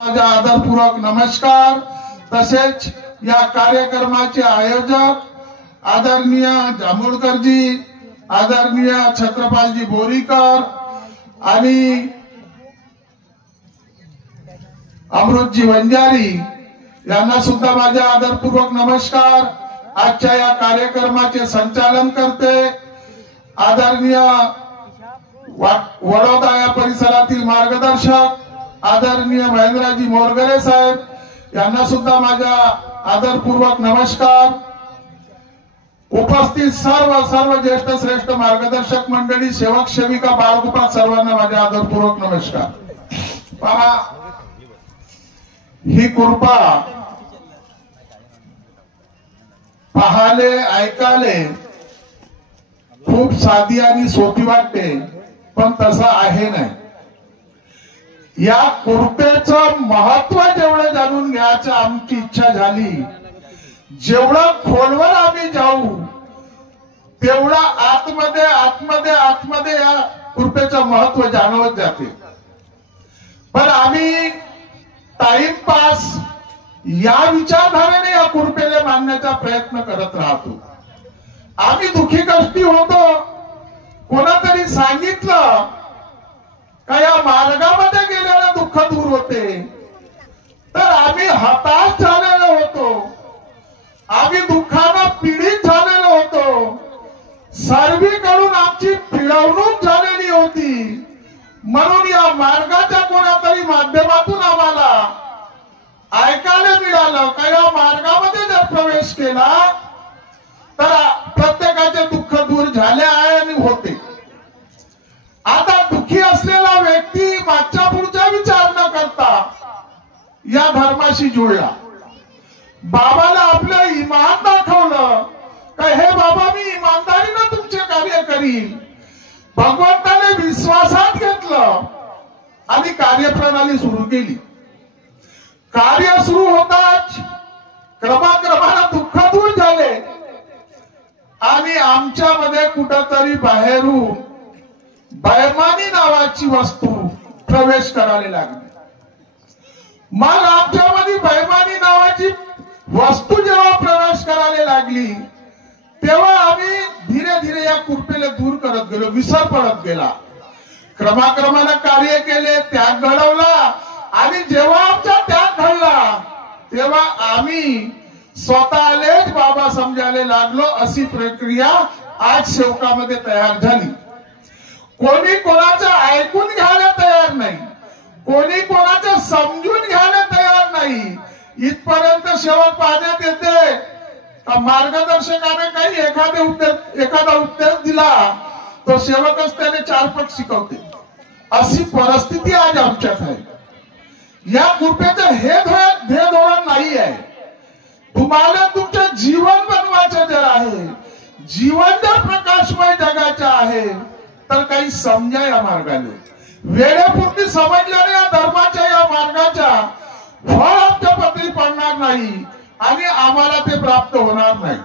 माझा आदरपूर्वक नमस्कार। तसेच या कार्यक्रमाचे आयोजक आदरणीय जांभूळकरजी, आदरणीय छत्रपालजी बोरीकर आणि अमृतजी वंजारी यांना सुद्धा माझा आदरपूर्वक नमस्कार। आजच्या या कार्यक्रमाचे संचालन करते आदरणीय वडोदा या परिसरातील मार्गदर्शक आदरणीय महेंद्रजी मोरगरे साहेब यांना सुद्धा माझा आदरपूर्वक नमस्कार। उपस्थित सर्व ज्येष्ठ श्रेष्ठ मार्गदर्शक मंडळी, सेवक सेविका, बाळगोपाळ सर्वांना माझा आदरपूर्वक नमस्कार। पहा, ही कृपा पाहाले ऐकाले खूप साधी आणि सोपी वाटते, पण तसं आहे नाही। या कृपेचं महत्व जेवढं जाणून घ्यायचं आमची इच्छा झाली, जेवढं खोलवर आम्ही जाऊ तेवढा आतमध्ये या कृपेचं महत्व जाणवत जाते। पण आम्ही टाइमपास या विचारधारेने या कृपेला मानण्याचा प्रयत्न करत राहतो। आम्ही दुखी कष्टी होतो, कोणातरी सांगितलं का या मार्गामध्ये गेल्याने दुःख दूर होते, तर आम्ही हताश झालेलो होतो, आम्ही दुःखानं पीडित झालेलो होतो, सर्वीकडून आमची पिळवणूक झालेली होती। म्हणून या मार्गाच्या कोणातरी माध्यमातून आम्हाला ऐकायला मिळालं का या मार्गामध्ये जर प्रवेश केला तर प्रत्येकाचे दुःख दूर झाले आहे आणि होते। आता दुःखी असलेला व्यक्ती मागच्या पुढचा विचार न करता या धर्माशी जुळला। बाबाला आपलं इमान दाखवलं का हे बाबा मी इमानदारीनं तुमचे कार्य करील। भगवंताने विश्वासात घेतलं आणि कार्यप्रणाली सुरू केली। कार्य सुरू होताच क्रमाक्रमाने दुःख दूर झाले आणि आमच्यामध्ये कुठंतरी बाहेरून बैमानी नावाची वस्तू प्रवेश करायला लागली। मग आमच्यामध्ये बैमानी नावाची वस्तू जेव्हा प्रवेश करायला लागली तेव्हा आम्ही धीरे धीरे या कृपेला दूर करत गेलो, विसर पडत गेला। क्रमाक्रमाने कार्य केले, त्याग घडवला आणि जेव्हा आमचा त्याग घडला तेव्हा आम्ही स्वतःलेच बाबा समजायला लागलो। अशी प्रक्रिया आज सेवकामध्ये तयार झाली। कोणी कोणाचं ऐकून घ्यायला तयार नाही, कोणी कोणाचं समजून घ्यायला तयार नाही। इथपर्यंत सेवक पाहण्यात येते का मार्गदर्शकाने काही एखादा उपदेश दिला तो सेवकच त्याने चारपट शिकवते। अशी परिस्थिती आज आमच्यात आहे। या कृपेचं हे धोरण नाही आहे। तुम्हाला तुमचं जीवन बनवायचं जर आहे, जीवन जर प्रकाशमय जगाचं आहे तर काही समजा या मार्गाने। वेळेपुरती समजल्याने या धर्माच्या या मार्गाच्या फळ आमच्या पत्री पडणार नाही आणि आम्हाला ते प्राप्त होणार नाही।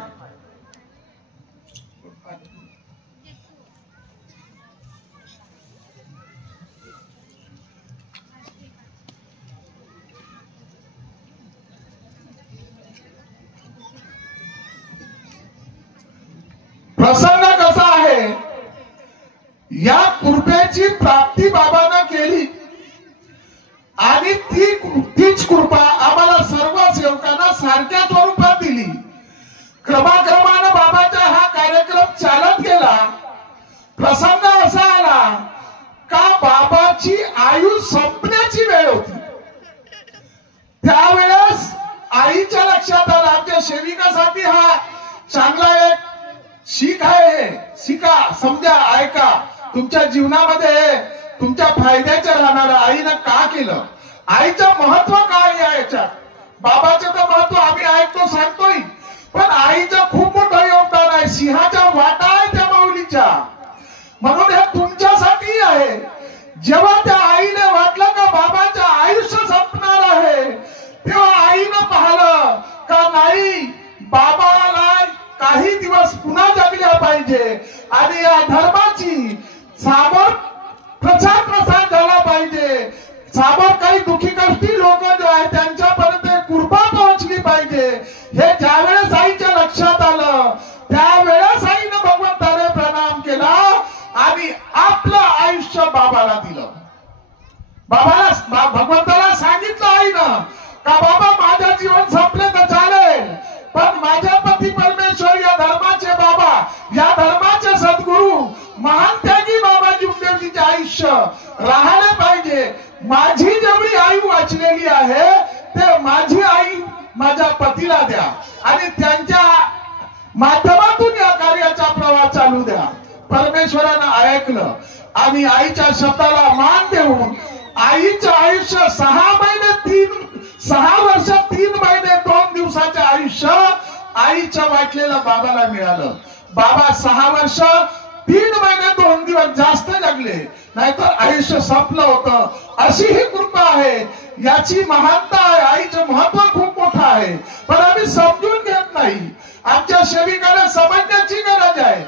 प्रसंग कसा आहे, या कृपेची प्राप्ती बाबांना केली आणि तीच कृपा आम्हाला सर्व सेवकांना सारख्या स्वरूपात दिली। क्रमाक्रमाने बाबाचा हा कार्यक्रम चालत गेला। प्रसंग असा आला का बाबाची आयु संपण्याची वेळ होती। त्यावेळेस आईच्या लक्षात आलं आमच्या सेविकासाठी हा चांगला एक शिक आहे, शिका, समजा, ऐका, तुमच्या जीवनामध्ये तुमच्या फायद्याचं राहणार। आईनं का केलं, आईचं महत्व काय आहे याच्यात? बाबाचं तर महत्व आम्ही ऐकतो सांगतोय, पण आईचं खूप मोठं योगदान आहे। सिंहाचा वाटा आहे त्या माऊलीच्या, म्हणून हे तुमच्यासाठी आहे। जेव्हा त्या आईने वाटलं का बाबाचं आयुष्य संपणार आहे तेव्हा आईनं पाहिलं का नाही, बाबाला काही दिवस पुन्हा जगल्या पाहिजे आणि या धर्माची सामोर प्रचार प्रसार झाला पाहिजे। सामोर काही दुःख दुखी कष्टी लोक जो आहे त्यांच्यापर्यंत कृपा पोहोचली पाहिजे, हे ज्यावेळेस आईच्या लक्षात आलं त्यावेळेस आईनं भगवंताने प्रणाम केला आणि आपलं आयुष्य बाबाला दिलं. भगवंताला सांगितलं आईनं का बाबा माझं जीवन संपले तर चालेल, पण माझ्या पती परमेश्वर या धर्माचे बाबा, या धर्माचे सद्गुरु महान त्यागी बाबाजी उमदेवजीचे आयुष्य राहिले पाहिजे. माझी जेवढी आयु वाचलेली आहे ते माझी आई माझ्या पतीला द्या आणि त्यांच्या माध्यमातून या कार्याचा प्रवाह चालू द्या. परमेश्वरानं ऐकलं आणि आईच्या शब्दाला मान देऊन आईचं आयुष्य 6 वर्ष 3 महिने 2 दिवसाचे आयुष्य आईच्या वाटलेलं बाबाला मिळालं. बाबा 6 वर्ष 3 महिने 2 दिवस जास्त जगले, नाहीतर आयुष्य संपलं होतं. अशी ही कृपा आहे, याची महानता आहे. आईचं महत्व खूप मोठं आहे, पण आम्ही समजून घेत नाही. आमच्या सेविकाला समजण्याची गरज आहे.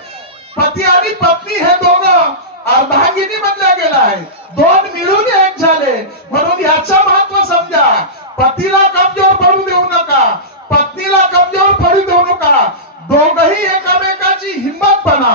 पती आणि पत्नी हे दोघं अर्धांगिनी म्हणल्या गेला आहे, 2 मिळून एक झाले, म्हणून याचं महत्व समजा. पतीला कमजोर पडू देऊ नका, पत्नीला कमजोर पडू देऊ नका. दोघही एकामेकाची हिंमत बना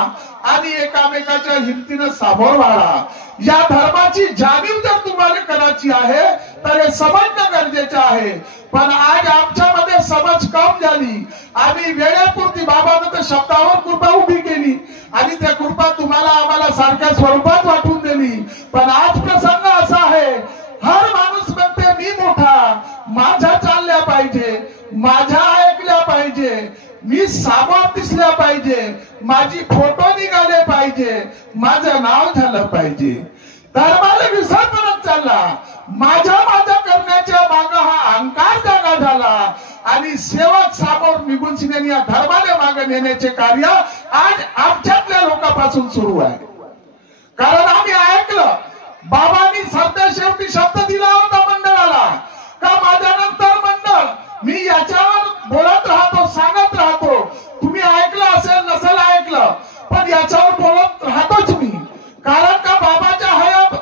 आणि एकामेकाच्या हिमतीनं सामोर वाढा. या धर्माची जाणीव जर तुम्हाला करायची आहे तर हे समजणं गरजेचं आहे. पण आज आमच्यामध्ये समज कम झाली. आम्ही वेळेपुरती बाबानं तर शब्दावर कृपा उभी केली आणि त्या कृपा तुम्हाला आम्हाला सारख्या स्वरूपात वाटून दिली. पण आज प्रसंग असा आहे, हर माणूस म्हणते मी मोठा, माझ्या चालल्या पाहिजे, माझ्या ऐकल्या पाहिजे, मी सामोर दिसल्या पाहिजे, माझी फोटो निघाले पाहिजे, माझं नाव झालं पाहिजे. धर्माला विसर पडत चालला. माझ्या करण्याच्या माग हा अहंकार जागा झाला आणि सेवक सामोर निघून सिनेनी या धर्माला मागे नेण्याचे कार्य आज आमच्यातल्या लोकांपासून सुरू आहे. कारण आम्ही ऐकलं बाबांनी सरते शेवटी शब्द दिला होता मंडळाला का माझ्यानंतर मंडळ मी याच्यावर बोलत राहतो, सांगत राहतो. तुम्ही ऐकलं असेल नसेल ऐकलं, पण याच्यावर बोलत राहतोच मी. कारण का बाबाच्या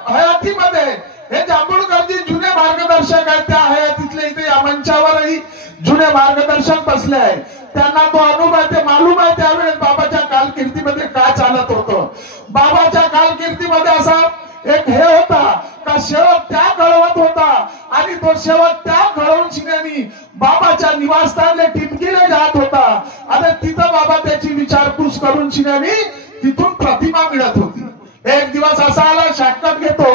हयातीमध्ये हे जांभूळकरजी जुने मार्गदर्शक आहेत, त्या हयातीतले इथे या मंचावरही जुने मार्गदर्शक बसले आहे. त्यांना तो अनुभव आहे, ते मालूम आहे त्यावेळेस बाबाच्या कारकिर्दीमध्ये काय चालत होतं. बाबाच्या कारकिर्दीमध्ये असा एक हे होता का सेवक त्या घडवत होता आणि तो सेवक त्या घडवून शिण्यानी बाबाच्या निवासस्थानले टिमकीले जात होता आणि तिथं बाबा त्याची विचारपूस करून शिण्यानी तिथून प्रतिमा मिळत होती. एक दिवस असा आला, शॉर्टकट घेतो,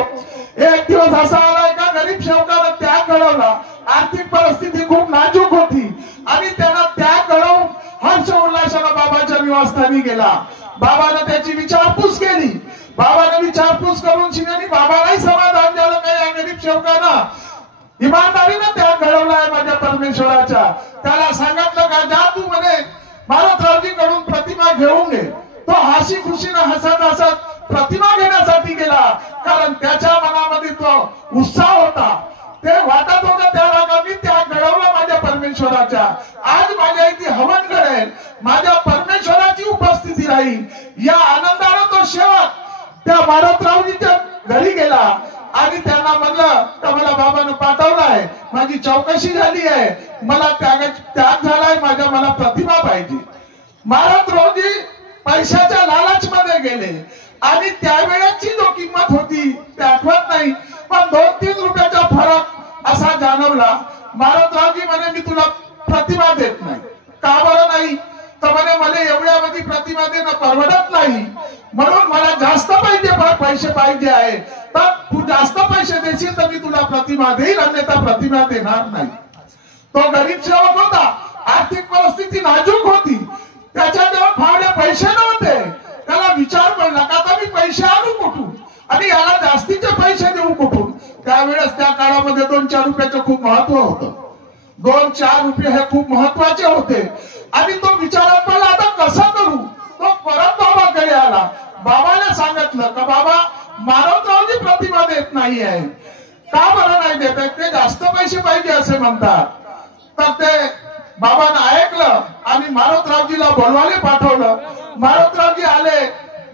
एक दिवस असा आला एका गरीब सेवकानं त्याग घडवला. आर्थिक परिस्थिती खूप नाजूक होती आणि त्यानं त्याग घडवून हर्ष उल्हासानं बाबाच्या निवासस्थानी गेला. बाबानं त्याची विचारपूस केली. बाबाने विचारपूस करून शिण्यानी बाबालाही समाधान झालं काय या गरीब सेवकानं इमानदारीनं त्याग घडवलाय माझ्या परमेश्वराच्या. त्याला सांगितलं का जा तू म्हणे मारुतरावजी कडून प्रतिमा घेऊन घे. तो हसी खुशीनं हसत हसत प्रतिमा घेण्यासाठी गेला, कारण त्याच्या मनामध्ये तो उत्साह होता. ते वाटत होतं त्याला का मी त्याग घडवला माझ्या परमेश्वराच्या. आज माझ्या इथे हवन घडेल, माझ्या परमेश्वराची उपस्थिती राहील. या आनंदानं तो सेवक त्या मारुतरावजीच्या घरी गेला आणि त्यांना म्हणलं तर मला बाबानं पाठवलं आहे, माझी चौकशी झाली आहे, मला त्याग झालाय, मला प्रतिमा पाहिजे. मारुतरावजी पैशाच्या लालच मध्ये गेले आणि त्यावेळेची जो किंमत होती ते आठवत नाही, पण 2-3 रुपयाचा फरक असा जाणवला. मारुतरावजी म्हणे मी तुला प्रतिमा देत नाही. का बरं नाही? तर म्हणे मला एवढ्यामध्ये प्रतिमा देणं परवडत नाही, म्हणून मला जास्त पैसे पाहिजे आहे. तर तू जास्त पैसे देशील तर मी तुला प्रतिमा देईल, अन्यथा प्रतिमा देणार नाही. तो गरीब सेवक होता, आर्थिक परिस्थिती नाजूक होती, त्याच्याजवळ फावडे पैसे नव्हते. त्याला विचार पडला का आता मी पैसे आणू कुठून आणि याला जास्तीचे पैसे देऊ कुठून. त्यावेळेस त्या काळामध्ये 2-4 रुपयाचं खूप महत्व होतं. 2-4 रुपये हे खूप महत्वाचे होते आणि तो विचारात पडला आता कसं करू. तो परत बाबाकडे आला. बाबाने सांगितलं का बाबा मारुतरावजी प्रतिमा देत नाही आहे. का बरं नाही देत आहे? ते जास्त पैसे पाहिजे असे म्हणतात. तर ते बाबानं ऐकलं आणि मारुतरावजीला बोलवायला पाठवलं. मारुतरावजी आले.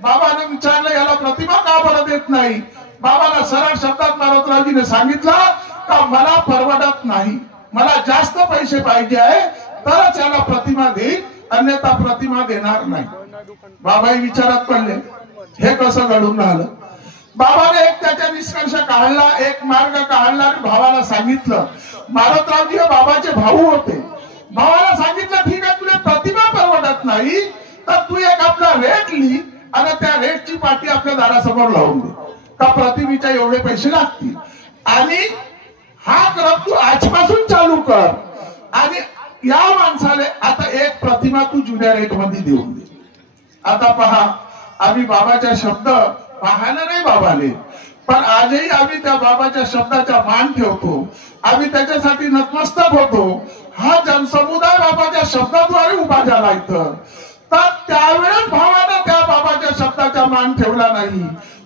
बाबाने विचारलं याला प्रतिमा का बरं देत नाही. बाबाला सरळ शब्दात मारुतरावजीने सांगितलं का मला परवडत नाही, मला जास्त पैसे पाहिजे आहे तरच याला प्रतिमा देईल, अन्यथा प्रतिमा देणार नाही. बाबाही विचारात पडले, हे कसं घडून राहिलं. बाबाने एक त्याचा निष्कर्ष काढला, एक मार्ग काढला आणि भावाला सांगितलं. मारुतरावजी हे बाबाचे भाऊ होते. भावाला सांगितलं, ठीक आहे, तुला प्रतिमा परवडत नाही तर तू एक आपला रेट लिही आणि त्या रेटची पाटी आपल्या दारासमोर लावून दे, का प्रतिमेच्या एवढे पैसे लागतील, आणि हा क्रम तू आजपासून चालू कर, आणि या माणसाला आता एक प्रतिमा तू जुन्या रेट मध्ये देऊन दे. आता पहा, आम्ही बाबाचा शब्द पाहायला नाही बाबाले, पण आजही आम्ही त्या बाबाच्या शब्दाचा मान ठेवतो, आम्ही त्याच्यासाठी नतमस्तक होतो. हा जनसमुदाय बाबाच्या शब्दाद्वारे उभा झाला इथं, तर त्यावेळेस भावानं त्या बाबाच्या शब्दाचा मान ठेवला नाही.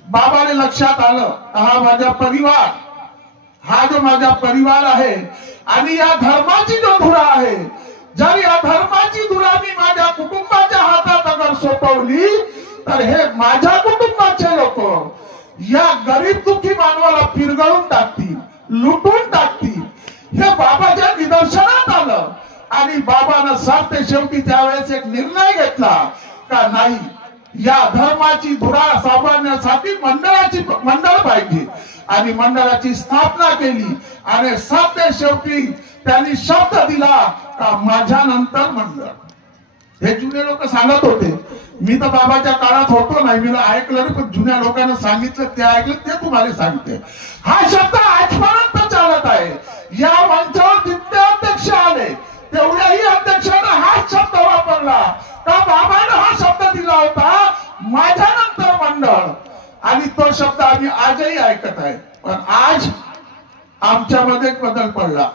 बाबाने लक्षात आलं, हा माझा परिवार, हा जो माझा परिवार आहे आणि या धर्माची जो धुरा आहे, जर या धर्माची धुरा मी माझ्या कुटुंबाच्या हातात अगर सोपवली तर हे माझ्या कुटुंबाचे लोक या गरीब दुःखी मानवाला पिरगळून टाकतील, लुटून टाकतील. हे बाबाच्या निदर्शनात आलं आणि बाबानं सरते शेवटी त्यावेळेस एक निर्णय घेतला का नाही, या धर्माची धुरा सावरण्यासाठी मंडळ पाहिजे, आणि मंडळाची स्थापना केली. आणि सरते शेवटी त्यांनी शब्द दिला का माझ्या नंतर मंडळ. हे जुने लोक सांगत होते, मी तर बाबाच्या काळात होतो नाही, मी ऐकलं, पण जुन्या लोकांना सांगितलं, ते ऐकलं, ते तुम्हाला सांगते. हा शब्द आजपर्यंत चालत आहे. या मंचावर जितके अध्यक्ष आले तेवढ्याही अध्यक्षांना हाच शब्द वापरला का बाबाने हा शब्द दिला होता, माझ्या नंतर मंडळ, आणि तो शब्द आम्ही आजही ऐकत आहे. पण आज आमच्यामध्ये बदल पडला.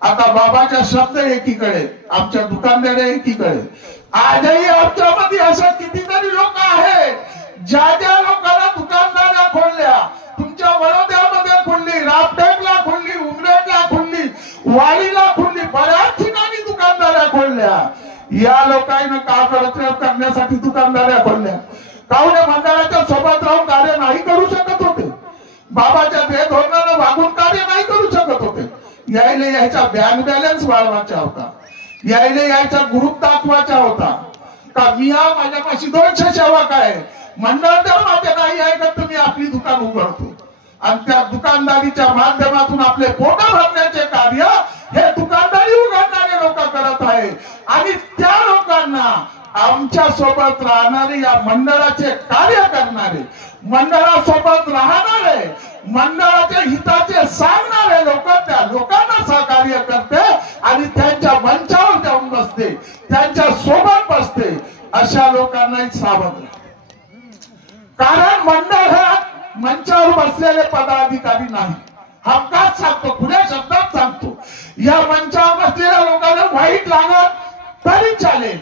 आता बाबाचा शब्द एकीकडे, आमच्या दुकानदार एकीकडे. आजही आमच्यामध्ये असं कितीतरी लोक आहे, ज्या ज्या लोकांना दुकानदाऱ्या खोलल्या, तुमच्या वडोद्यामध्ये खुलली, रामटेकला खुलली, उमरेडला खुलली, वाडीला खुलली, बऱ्याच ठिकाणी दुकानदाऱ्या खोलल्या. या लोकांना का करण्यासाठी दुकानदाऱ्या खोलल्या, काहून मंडळाच्या सोबत राहून कार्य नाही करू शकत होते, बाबाच्या देह धोरणानं वागून कार्य नाही करू शकत होते. यायला यायचा बँक बॅलन्स वाढवायचा होता, यायला यायचा ग्रुप दाखवायचा होता का मी माझ्यापाशी 200 सेवक आहे, मंडळ जर माझ्या नाही आहे का तुम्ही आपली दुकान उघडतो, आणि त्या दुकानदारीच्या माध्यमातून आपले पोट भरण्याचे कार्य हे दुकानदारी उघडणारे लोक करत आहे. आणि त्या लोकांना आमच्या सोबत राहणारे, या मंडळाचे कार्य करणारे, मंडळासोबत राहणारे, मंडळाच्या हिताचे सांगणारे लोक त्या लोकांना सहकार्य करते आणि त्यांच्या मंचावर जाऊन बसते, त्यांच्या सोबत बसते. अशा लोकांनाही सावध राहा, कारण मंडळ हा मंचावर बसलेले पदाधिकारी नाही. हमखास सांगतो, खुल्या शब्दात सांगतो, या मंचावर बसलेल्या लोकांना वाईट लागत तरी चालेल,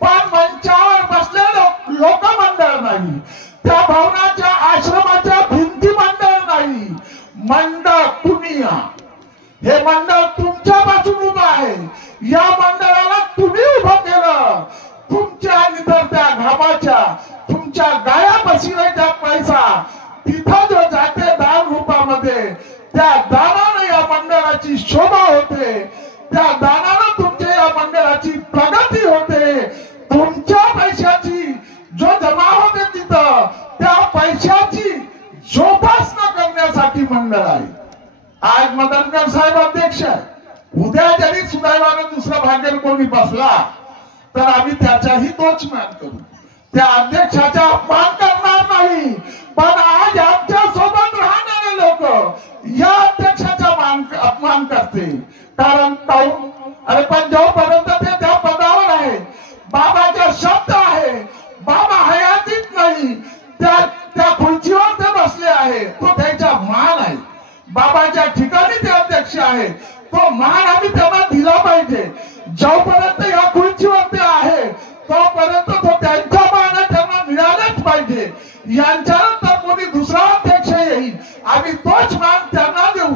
पण मंचावर बसलेले लोक मंडळ नाही, त्या भवनाच्या आश्रमाच्या भिंती मंडळ नाही. मंडळ तुम्ही, हे मंडळ तुमच्यापासून उभं आहे. या मंडळाला तुम्ही उभं केलं, तुमच्या निधरत्या घामाच्या, तुमच्या गाया बसविण्याचा पैसा तिथं जो जाते दान रूपामध्ये, त्या दानानं या मंडळाची शोभा होते, त्या दानानं तुमच्या या मंडळाची प्रगती होते. तुमच्या पैशाची जो जमा होते तिथं, त्या पैशाची जोपासना करण्यासाठी मंडळ आहे. आज मदनकर साहेब अध्यक्ष आहे, उद्या जरी सुदैवानं दुसरा भाग्य कोणी बसला तर आम्ही त्याचाही तोच मान करू, त्या अध्यक्षाचा अपमान करणार नाही. पण आज आमच्या सोबत राहणारे लोक या अध्यक्षाचा अपमान करते. कारण काहून, अरे पण जोपर्यंत ते त्या पदावर आहे, बाबाचा शब्द आहे, बाबा हयातीत नाही, त्या खुर्चीवर ते बसले आहे, तो त्यांचा मान आहे. बाबाच्या ठिकाणी ते अध्यक्ष आहे, तो मान आम्ही त्यांना दिला पाहिजे. जोपर्यंत या खुर्चीवर ते आहे तोपर्यंत तो त्यांचा मान त्यांना मिळालाच पाहिजे. यांच्यानंतर कोणी दुसरा अध्यक्ष येईल, आम्ही तोच मान त्यांना देऊ.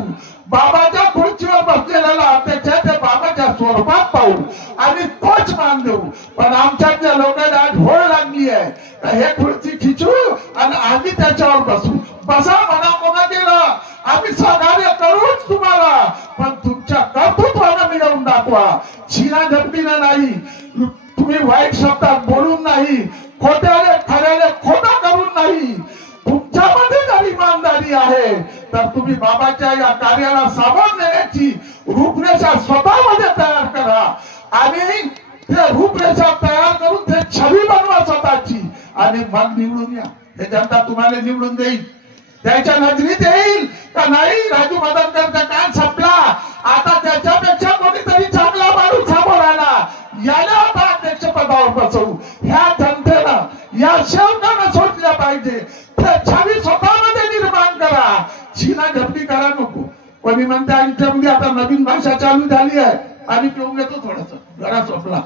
बाबाच्या खुर्चीवर बसलेला अध्यक्ष ते बाबाच्या स्वरूपात पाहू आणि तोच मान देऊ. पण आमच्यातल्या लोकांना आज होळ लागली आहे, हे खुर्ची खिचू आणि आम्ही त्याच्यावर बसू. बसा, म्हणा कोणा केलं, आम्ही सहकार्य करूच तुम्हाला. दाखवा, छिना झपटीनं नाही, तुम्ही वाईट शब्दात बोलून नाही, खोट्याने खऱ्याने खोटा करून नाही. तुमच्यामध्ये जर इमानदारी आहे तर तुम्ही बाबाच्या या कार्याला सामोरं नेण्याची रूपरेषा स्वतःमध्ये तयार करा आणि ते रूपरेषा तयार करून ते छवी बनवा स्वतःची आणि मग निवडून या. हे जनता तुम्हाला निवडून देईल. त्याच्या नजरेत येईल का नाही राजू मदनकरचा काळ संपला, आता त्याच्यापेक्षा कोणीतरी चांगला माणूस समोर आला, याला आता अध्यक्षपदावर बसवू. ह्या जनतेनं, या सेवकानं सोचल्या पाहिजे. त्या छावी स्वतःमध्ये निर्माण करा, छिना झपटी करा नको. कोणी म्हणते आमच्यामध्ये आता नवीन भाषा चालू झाली आहे, आणि पिऊन घेतो थोडस, जरा झोपला.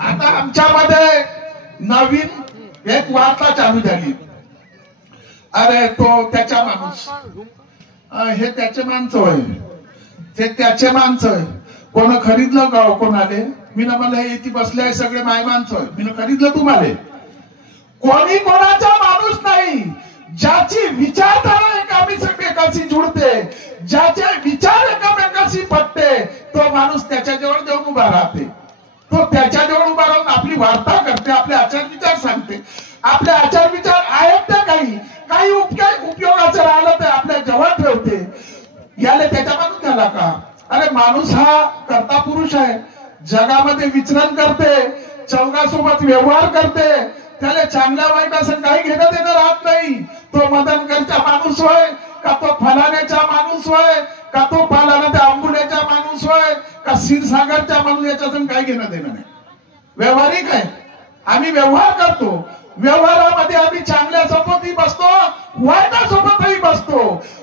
आता आमच्यामध्ये नवीन एक वार्ता चालू झाली. अरे तो त्याच्या माणूस, हे त्याचे माणसं होय, ते त्याचे माणसं आहे. कोण खरीदलं गाव कोणाले? मी ना मला इथे बसले आहे सगळे माय माणसं आहे, मी खरीदलं तुम्हाला. कोणी कोणाचा माणूस नाही. ज्याची विचारधारा एकामेकाशी जुळते, ज्याचे विचार एकामेकाशी पटते, तो माणूस त्याच्याजवळ जाऊन उभा राहते. तो त्याच्याजवळ उभा राहून आपली वार्ता करते, आपले आचार विचार सांगते. आपले आचार विचार आहेत ते काही उपयोगाचं राहिलं ते आपल्या जवळ ठेवते. याला त्याच्या माणूस झाला का? अरे माणूस हा कर्ता पुरुष आहे, जगामध्ये विचरण करते, चौघासोबत व्यवहार करते. त्याला चांगल्या वाईट असं काही घेणं देणं राहत नाही. तो मदनकरचा माणूस होय का, तो फलाण्याचा माणूस होय का, तो पालाना आंबुड्याचा माणूस होय का, क्षीरसागरच्या माणूस, याच्यातून काही घेणं देणं नाही. व्यवहारिक आहे, आम्ही व्यवहार करतो. व्यवहारामध्ये आम्ही चांगल्या सोबतही बसतो, वाईटासोबतही बसतो.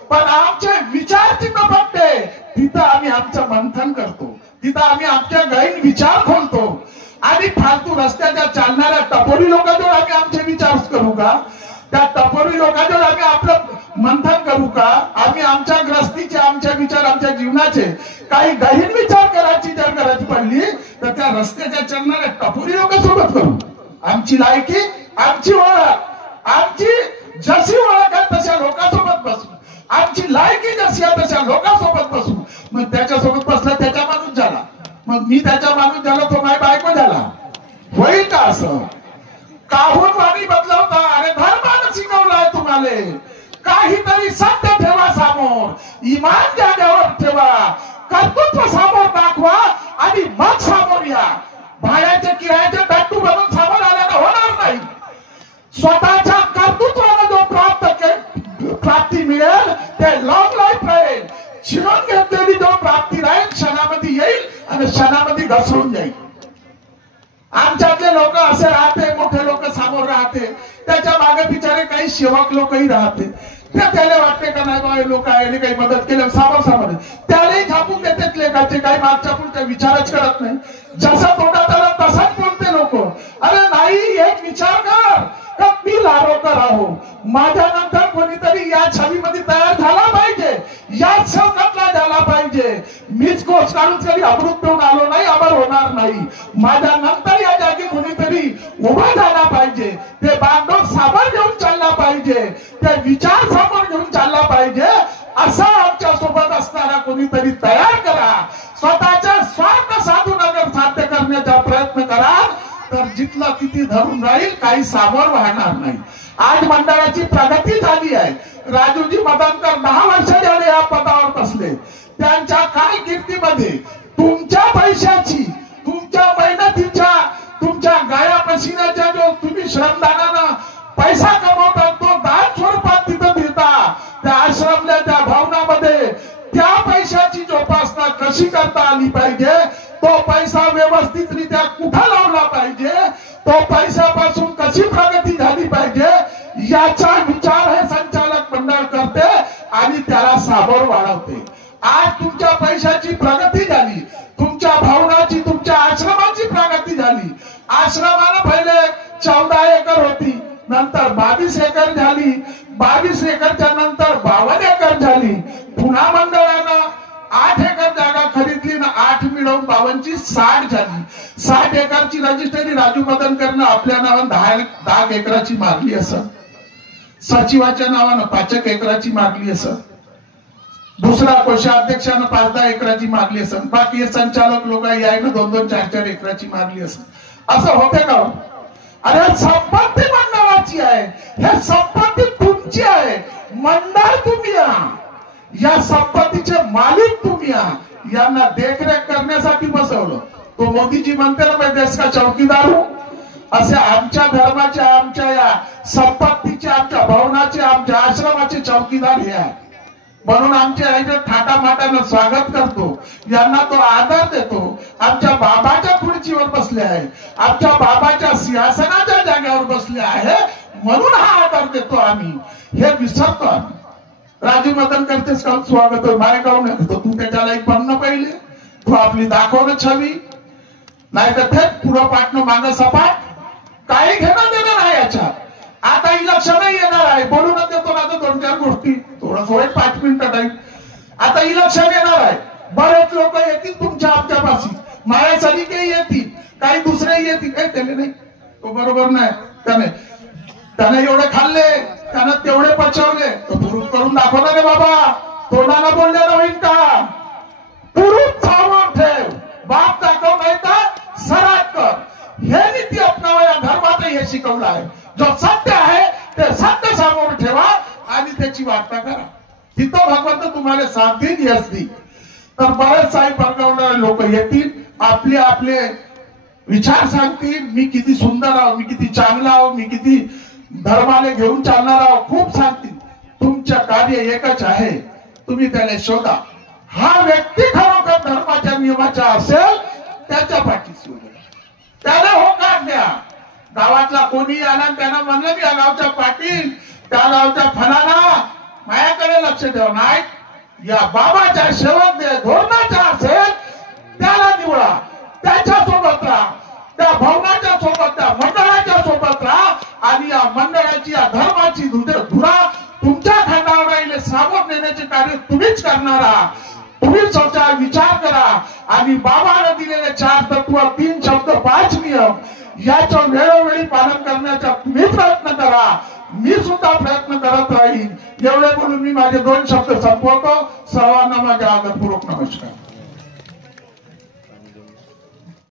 पण आमचे विचार जिथं बघते तिथं आम्ही आमचं मंथन करतो, तिथं आम्ही आमच्या गैर विचार खोलतो. आणि फालतू रस्त्याच्या चालणाऱ्या टपोरी लोकांजवळ आम्ही आमचे विचार करू का? त्या टपोरी लोकांजवळ आम्ही आपलं मंथन करू का? आम्ही आमच्या ग्रस्तीचे, आमच्या विचार, आमच्या जीवनाचे काही गहीन विचार करायची जर गरज पडली तर त्या रस्त्याच्या चालणाऱ्या टपोरी लोकांसोबत करू. आमची लायकी, आमची ओळख, आमची जशी ओळख आहे तशा लोकांसोबत बसू, आमची लायकी जशी आहे तशा लोकांसोबत बसू. मग त्याच्यासोबत बसला त्याच्या माणूस झाला, मग मी त्याच्या माणूस झालो, तो माझी बायको झाला. होईल का असं? काहून वाणी बदलवता? अरे धर्मानं शिकवलाय तुम्हाला. काहीतरी सत्य ठेवा समोर, इमान जागेवर ठेवा, कर्तृत्व समोर दाखवा आणि मग समोर या. भाड्याचे किरायाचे डट्टू बनून समोर आल्यानं होणार नाही. स्वतःच्या कर्तृत्वानं जो प्राप्ती मिळेल ते लॉंग लाईफ राहील. शिरून घेतलेली जो प्राप्ती राहील क्षणामध्ये येईल आणि क्षणामध्ये घसरून जाईल. आमच्यातले लोक असे राहते, मोठे लोक समोर राहते, त्याच्या मागे बिचारे काही सेवक लोकही राहते. त्याला वाटते का नाही बाबा लोक आले काही मदत केली, समोर त्यालाही झापून देतात लेखाचे, काही मागच्या पुढच्या विचारच करत नाही. जसा तोंडात आला तसाच बोलते लोक. अरे नाही, एक विचार कर का मी लारोकर आहो, माझ्या नंतर कोणीतरी या छवीमध्ये तयार झाला पाहिजे, याच शौकतला झाला पाहिजे. मीच कोस काढून कधी अमृत पिऊन आलो नाही, अमर होणार नाही. माझ्या नंतर या जागी कोणीतरी उभा झाला पाहिजे, ते बांधव साबर घेऊन चालला पाहिजे, ते विचार समोर घेऊन चालला पाहिजे. असा आमच्या सोबत असणारा कोणीतरी तयार करा. स्वतःच्या स्वार्थ साधून अगर साध्य करण्याचा प्रयत्न करा तर जिथला तिथे धरून राहील, काही सामोर वाहणार नाही. आज मंडळाची प्रगती झाली आहे. राजूजी मदनकर 10 वर्ष झाले या पदावर बसले. त्यांच्या कारकिर्दीमध्ये तुमच्या पैशाची, तुमच्या मेहनतीच्या, तुमच्या गाया पशिन्याच्या जो तुम्ही श्रमदानानं पैसा कमवता तो दान स्वरूपात तिथं देता. त्या आश्रमल्या त्या भवनामध्ये त्या पैशाची जोपासना कशी करता आली पाहिजे, तो पैसा व्यवस्थितरित्या कुठं लावला पाहिजे, तो पैशापासून कशी प्रगती झाली पाहिजे, याचा विचार हे संचालक मंडळ करते आणि त्याला सामोर वाढवते. आज तुमच्या पैशाची प्रगती झाली, तुमच्या भवनाची, तुमच्या आश्रमाची प्रगती झाली. आश्रमानं पहिले 14 एकर होती, नंतर 22 एकर झाली, 22 एकरच्या नंतर 52 एकर झाली. पुन्हा मंडळानं 8 एकर जागा खरीदली ना, 8 मिळवून 52 ची 60 झाली. 60 एकरची रजिस्ट्री राजू मदनकरनं आपल्या नावानं 10 एकराची मारली असं. सचिवाच्या नावानं 5 एकराची मागली असं, दुसरा कोषाध्यक्षानं 5-10 एकराची मागली असं, बाकी संचालक लोक यायनं 2-2, 4-4 एकराची मागली असं होते का? अरे संपत्ती मंडळाची आहे, हे संपत्ती तुमची आहे, मंडळ तुम्ही या संपत्तीचे मालिक तुम्ही यांना देखरेख करण्यासाठी बसवलं. तो मोदीजी म्हणते ना, मैं देश का चौकीदार हूं, असे आमच्या धर्माचे, आमच्या या संपत्तीचे, आमच्या भवनाचे, आमच्या आश्रमाचे चौकीदार हे आहे. म्हणून आमच्या आईने थाटामाटानं स्वागत करतो, यांना तो आदर देतो. आमच्या बाबाच्या खुर्चीवर बसले आहे, आमच्या बाबाच्या सिंहासनाच्या जागेवर बसले आहे, म्हणून हा आदर देतो आम्ही. हे विसरतो आम्ही. राजू मदन करतेस का स्वागत माय काऊन तू त्याच्याला एक बनणं पहिले, तू आपली दाखवणं छवी, नाही तर थेट पुढं पाटणं मागं सपाट, काही घेणं देणं नाही याच्यात. आता इलेक्शन येणार आहे, बोलूनच देतो ना 2-4 गोष्टी, थोडं होईल 5 मिनिटं टाईम. आता इलेक्शन येणार आहे, बरेच लोक येतील तुमच्या आमच्यापाशी, माया सलिके येतील, काही दुसरे येतील, काही त्याने नाही, तो बरोबर नाही. त्याने एवढे खाल्ले, त्यानं तेवढे पचवले, तो पुरुष करून दाखवणार रे बाबा, तोंडाला बोलण्याला होईल का? पुरुष सावध ठेव, बाप दाखव नाही तर सराट कर, हे नीती अपनावा. या धर्मात हे शिकवलं आहे. जो सत्य आहे ते सत्य समोर ठेवा आणि त्याची वार्ता करा, तिथं भगवंत तुम्हाला साथ देईल. असती तर बरेच साई परगवणारे लोक येतील, आपले आपले विचार सांगतील, मी किती सुंदर आहो, मी किती चांगला आहो, मी किती धर्माने घेऊन चालणार आहो, खूप सांगतील. तुमचं कार्य एकच आहे, तुम्ही त्याला शोधा. हा व्यक्ती खरोखर धर्माच्या नियमाचा असेल त्याच्या पाठीशी उभे, त्याला होकार द्या. गावातला कोणी आला त्यांना म्हणलं मी या गावच्या पाटील, त्या गावच्या फलाना, माझ्याकडे लक्ष ठेवा. नाही, या बाबाच्या सेवक धोरणाचा असेल त्याला निवडा, त्याच्या सोबत राहा, त्या भवनाच्या सोबत, त्या मंडळाच्या सोबत राहा आणि या मंडळाची, या धर्माची धुरा तुमच्या खांद्यावर राहिले सामोर नेण्याचे कार्य तुम्हीच करणार आहात. तुम्ही स्वतः विचार करा आणि बाबाने दिलेले 4 तत्व, 3 शब्द, 5 नियम याचं वेळोवेळी पालन करण्याचा तुम्ही प्रयत्न करा. मी सुद्धा प्रयत्न करत राहीन. एवढे बोलून मी माझे 2 शब्द संपवतो. सर्वांना माझ्या आदरपूर्वक नमस्कार.